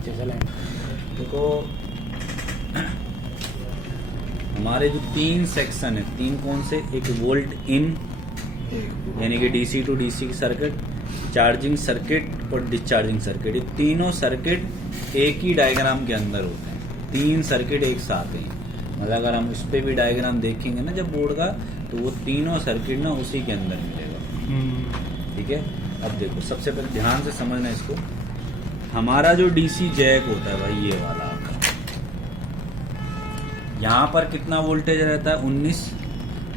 नीचे से लाइन। देखो हमारे जो 3 सेक्शन है, 3 कौन से, एक वोल्ट इन यानी कि डीसी टू डीसी की सर्किट, चार्जिंग सर्किट और डिस्चार्जिंग सर्किट, ये तीनों सर्किट एक ही डायग्राम के अंदर होते हैं। 3 सर्किट एक साथ हैं। मतलब अगर हम उस पर भी डायग्राम देखेंगे ना जब बोर्ड का, तो वो तीनों सर्किट ना उसी के अंदर मिलेगा। ठीक है, अब देखो सबसे पहले ध्यान से समझना इसको। हमारा जो डीसी जैक होता है भाई, ये वाला आपका, यहाँ पर कितना वोल्टेज रहता है 19।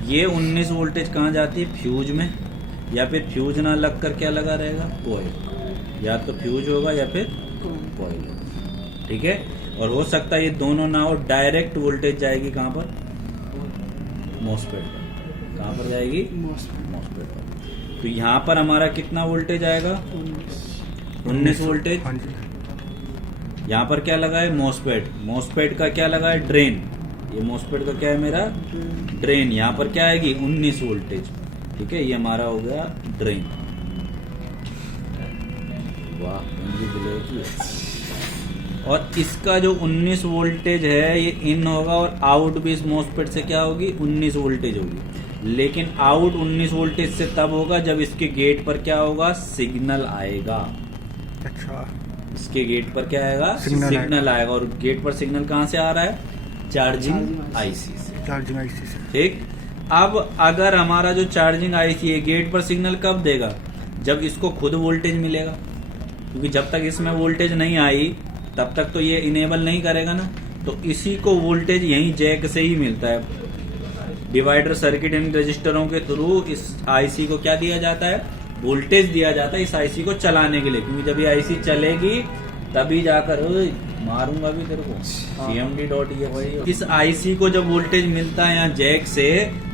ये 19 वोल्टेज कहाँ जाती है, फ्यूज में, या फिर फ्यूज ना लग कर क्या लगा रहेगा, कॉइल। या तो फ्यूज होगा या फिर कॉइल होगा। ठीक है, और हो सकता है ये दोनों ना हो, डायरेक्ट वोल्टेज जाएगी कहाँ पर, मॉसफेट पर। कहाँ पर जाएगी, मॉसफेट पर। तो यहाँ पर हमारा कितना वोल्टेज आएगा, 19 वोल्टेज। यहाँ पर क्या लगा है, मॉसफेट। मॉसफेट का क्या लगा है, ड्रेन। ये मॉसफेट का क्या है मेरा, ड्रेन। यहाँ पर क्या आएगी, 19 वोल्टेज। ठीक है, ये हमारा हो गया ड्रेन। वाह, और इसका जो 19 वोल्टेज है ये इन होगा, और आउट भी इस मॉसफेट से क्या होगी, 19 वोल्टेज होगी। लेकिन आउट 19 वोल्टेज से तब होगा जब इसके गेट पर क्या होगा, सिग्नल आएगा। अच्छा, इसके गेट पर क्या आएगा, सिग्नल आएगा। और गेट पर सिग्नल कहाँ से आ रहा है, चार्जिंग आईसी से। चार्जिंग आईसी से। ठीक, अब अगर हमारा जो चार्जिंग आईसी है गेट पर सिग्नल कब देगा, जब इसको खुद वोल्टेज मिलेगा। क्योंकि जब तक इसमें वोल्टेज नहीं आई तब तक तो ये इनेबल नहीं करेगा ना। तो इसी को वोल्टेज यहीं जैक से ही मिलता है। डिवाइडर सर्किट इन रजिस्टरों के थ्रू इस आईसी को क्या दिया जाता है, वोल्टेज दिया जाता है इस आईसी को चलाने के लिए। क्योंकि जब ये आईसी चलेगी तभी जाकर, मारूंगा भी तेरे को, CMD.exe। इस आईसी को जब वोल्टेज मिलता है यहाँ जैक से,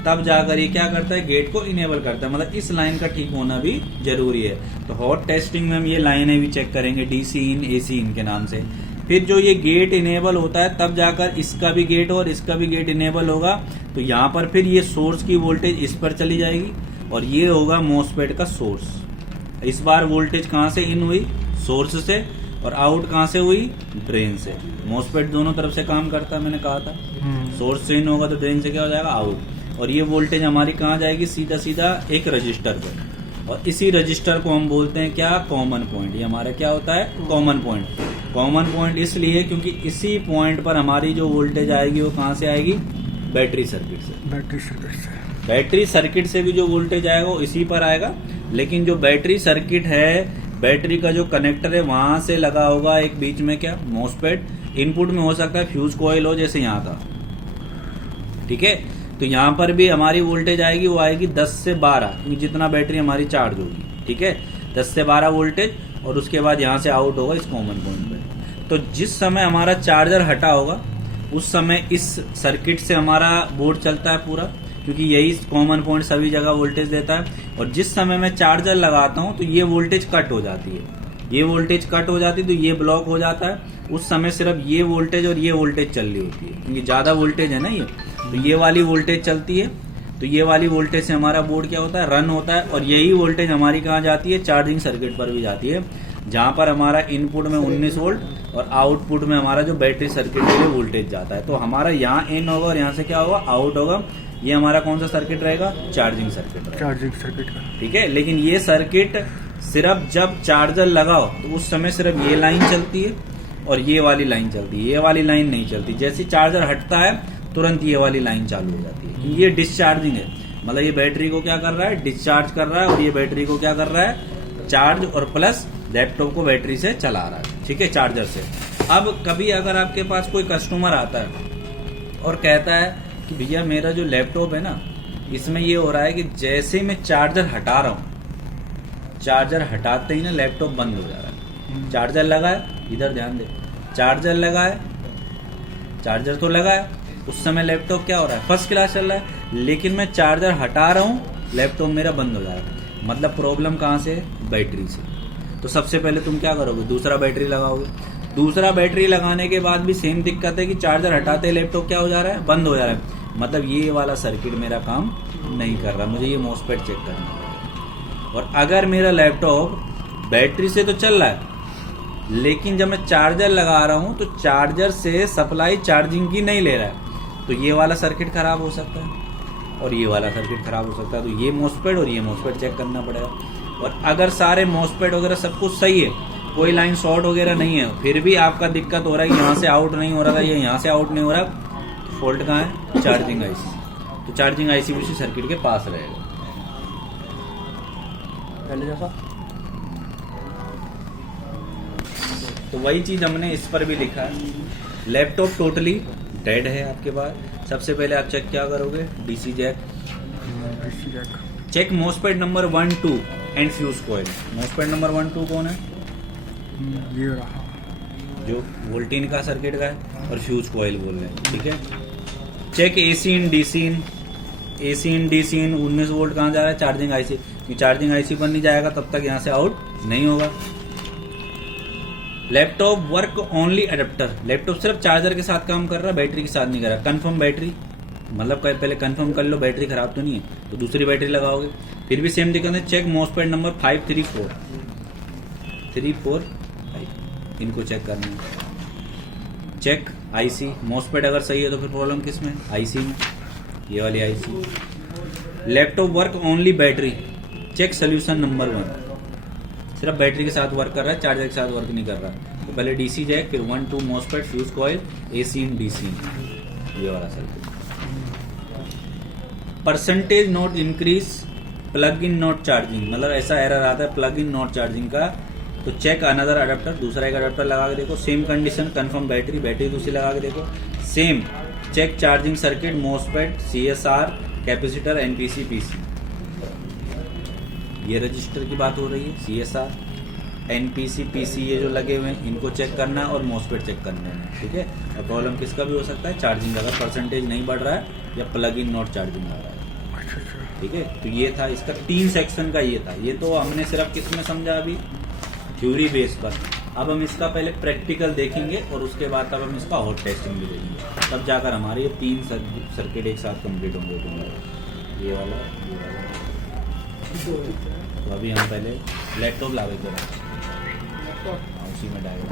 तब जाकर ये क्या करता है, गेट को इनेबल करता है। मतलब इस लाइन का ठीक होना भी जरूरी है। तो हॉट टेस्टिंग में हम ये लाइनें भी चेक करेंगे, DC इन, AC इन के नाम से। फिर जो ये गेट इनेबल होता है तब जाकर इसका भी गेट और इसका भी गेट इनेबल होगा। तो यहाँ पर फिर ये सोर्स की वोल्टेज इस पर चली जाएगी, और ये होगा मॉसफेट का सोर्स। इस बार वोल्टेज कहाँ से इन हुई, सोर्स से, और आउट कहाँ से हुई, ड्रेन से। मॉसफेट दोनों तरफ से काम करता है, मैंने कहा था। सोर्स से इन होगा तो ड्रेन से क्या हो जाएगा, आउट। और ये वोल्टेज हमारी कहाँ जाएगी, सीधा सीधा एक रजिस्टर पर। और इसी रजिस्टर को हम बोलते हैं क्या, कॉमन पॉइंट। ये हमारा क्या होता है, कॉमन पॉइंट। कॉमन पॉइंट इसलिए क्योंकि इसी पॉइंट पर हमारी जो वोल्टेज आएगी वो कहाँ से आएगी, बैटरी सर्किट से। बैटरी सर्किट से। बैटरी सर्किट से भी जो वोल्टेज आएगा वो इसी पर आएगा। लेकिन जो बैटरी सर्किट है, बैटरी का जो कनेक्टर है वहां से लगा होगा एक बीच में क्या, मॉसफेट। इनपुट में हो सकता है फ्यूज कॉइल हो, जैसे यहाँ था। ठीक है, तो यहाँ पर भी हमारी वोल्टेज आएगी, वो आएगी 10 से 12, क्योंकि जितना बैटरी हमारी चार्ज होगी। ठीक है, 10 से 12 वोल्टेज, और उसके बाद यहाँ से आउट होगा इस कॉमन पॉइंट पे। तो जिस समय हमारा चार्जर हटा होगा उस समय इस सर्किट से हमारा बोर्ड चलता है पूरा, क्योंकि यही कॉमन पॉइंट सभी जगह वोल्टेज देता है। और जिस समय मैं चार्जर लगाता हूँ तो ये वोल्टेज कट हो जाती है। ये वोल्टेज कट हो जाती है तो ये ब्लॉक हो जाता है। उस समय सिर्फ ये वोल्टेज और ये वोल्टेज चल रही होती है, क्योंकि ज्यादा वोल्टेज है ना ये, तो ये वाली वोल्टेज चलती है। तो ये वाली वोल्टेज से हमारा बोर्ड क्या होता है, रन होता है। और यही वोल्टेज हमारी कहाँ जाती है, चार्जिंग सर्किट पर भी जाती है, जहां पर हमारा इनपुट में 19 वोल्ट और आउटपुट में हमारा जो बैटरी सर्किट के लिए वोल्टेज जाता है। तो हमारा यहाँ इन होगा और यहाँ से क्या होगा, आउट होगा। ये हमारा कौन सा सर्किट रहेगा, चार्जिंग सर्किट रहेगा। चार्जिंग सर्किट का। ठीक है, लेकिन ये सर्किट सिर्फ जब चार्जर लगाओ तो उस समय सिर्फ ये लाइन चलती है और ये वाली लाइन चलती है, ये वाली लाइन नहीं चलती। जैसे चार्जर हटता है तुरंत ये वाली लाइन चालू हो जाती है। ये डिस्चार्जिंग है, मतलब ये बैटरी को क्या कर रहा है, डिस्चार्ज कर रहा है, और ये बैटरी को क्या कर रहा है, चार्ज और प्लस लैपटॉप को बैटरी से चला रहा है। ठीक है, चार्जर से। अब कभी अगर आपके पास कोई कस्टमर आता है और कहता है कि भैया मेरा जो लैपटॉप है ना, इसमें ये हो रहा है कि जैसे मैं चार्जर हटा रहा हूँ, चार्जर हटाते ही ना लैपटॉप बंद हो जा रहा है। चार्जर लगा है, इधर ध्यान दे, चार्जर लगा है, चार्जर तो लगा है, उस समय लैपटॉप क्या हो रहा है, फर्स्ट क्लास चल रहा है। लेकिन मैं चार्जर हटा रहा हूँ, लैपटॉप मेरा बंद हो जा रहा है। मतलब प्रॉब्लम कहाँ से, बैटरी से। तो सबसे पहले तुम क्या करोगे, दूसरा बैटरी लगाओगे। दूसरा बैटरी लगाने के बाद भी सेम दिक्कत है कि चार्जर हटाते लैपटॉप क्या हो जा रहा है, बंद हो जा रहा है। मतलब ये वाला सर्किट मेरा काम नहीं कर रहा, मुझे ये मॉसफेट चेक करना है। और अगर मेरा लैपटॉप बैटरी से तो चल रहा है लेकिन जब मैं चार्जर लगा रहा हूँ तो चार्जर से सप्लाई चार्जिंग की नहीं ले रहा है, तो ये वाला सर्किट खराब हो सकता है और ये वाला सर्किट खराब हो सकता है। तो ये मॉसफेट और ये मॉसफेट चेक करना पड़ेगा। और अगर सारे मॉसफेट वगैरह सब कुछ सही है, कोई लाइन शॉर्ट वगैरह नहीं है, फिर भी आपका दिक्कत हो रहा है, यहाँ से आउट नहीं हो रहा था, ये यहाँ से आउट नहीं हो रहा, तो फॉल्ट कहाँ है? Charging IC. तो चार्जिंग आईसी भी उसी सर्किट के पास रहेगा। पहले जैसा। तो वही चीज हमने इस पर भी लिखा है। लैपटॉप टोटली डेड है आपके पास। सबसे पहले आप चेक क्या करोगे? DC jack. DC jack. Check MOSFET number 1 2 and fuse coil. MOSFET number 1 2 कौन है? ये रहा। जो वोल्टेन का सर्किट का है, और फ्यूज कॉइल बोल रहे हैं, ठीक है। Check AC in DC in. AC in DC in 19 volt कहाँ जा रहा है? Charging IC. चार्जिंग आईसी पर नहीं जाएगा तब तक यहाँ से आउट नहीं होगा। Laptop work only adapter. Laptop सिर्फ चार्जर के साथ काम कर रहा है, बैटरी के साथ नहीं कर रहा। कंफर्म बैटरी, मतलब पहले कंफर्म कर लो बैटरी खराब तो नहीं है, तो दूसरी बैटरी लगाओगे। फिर भी सेम दिक्कत है। चेक मॉसफेट नंबर 5 3 4 3 4 5, इनको चेक करना है। Check IC. मॉसफेट अगर सही है तो फिर प्रॉब्लम किस में? आईसी में, ये वाली IC. Laptop work only battery. Check solution number 1। सिर्फ बैटरी के साथ वर्क कर रहा है, चार्जर के साथ वर्क नहीं कर रहा। तो पहले डीसी जैक, फिर 1 2 MOSFET, fuse coil, AC in DC in, ये वाला circuit. Percentage not increase, plug in not charging, मतलब ऐसा एरर आता है प्लग इन नॉट चार्जिंग का। तो चेक अनदर अडेप्टर, दूसरा एक अडेप्टर लगा के देखो। Same condition, confirm battery, battery दूसरी लगा के देखो। Same check charging circuit, MOSFET, CSR, capacitor, NPC, PC. ये रजिस्टर की बात हो रही है। सीएसआर, एनपीसी, पीसी ये जो लगे हुए हैं इनको चेक करना है और मॉसफेट चेक करना है, ठीक है। और प्रॉब्लम किसका भी हो सकता है? चार्जिंग का, अगर परसेंटेज नहीं बढ़ रहा है या प्लग इन नॉट चार्जिंग आ रहा है, ठीक है। तो ये था इसका 3 सेक्शन का, ये था। ये तो हमने सिर्फ किस में समझा अभी? थ्योरी बेस पर। अब हम इसका पहले प्रैक्टिकल देखेंगे और उसके बाद तब हम इसका हॉट टेस्टिंग भी देखेंगे, तब जाकर हमारे ये 3 सर्किट एक साथ कंप्लीट होंगे। ये वाला, ये वाला। तो अभी हम पहले लैपटॉप लावे, उसी में डायरेक्ट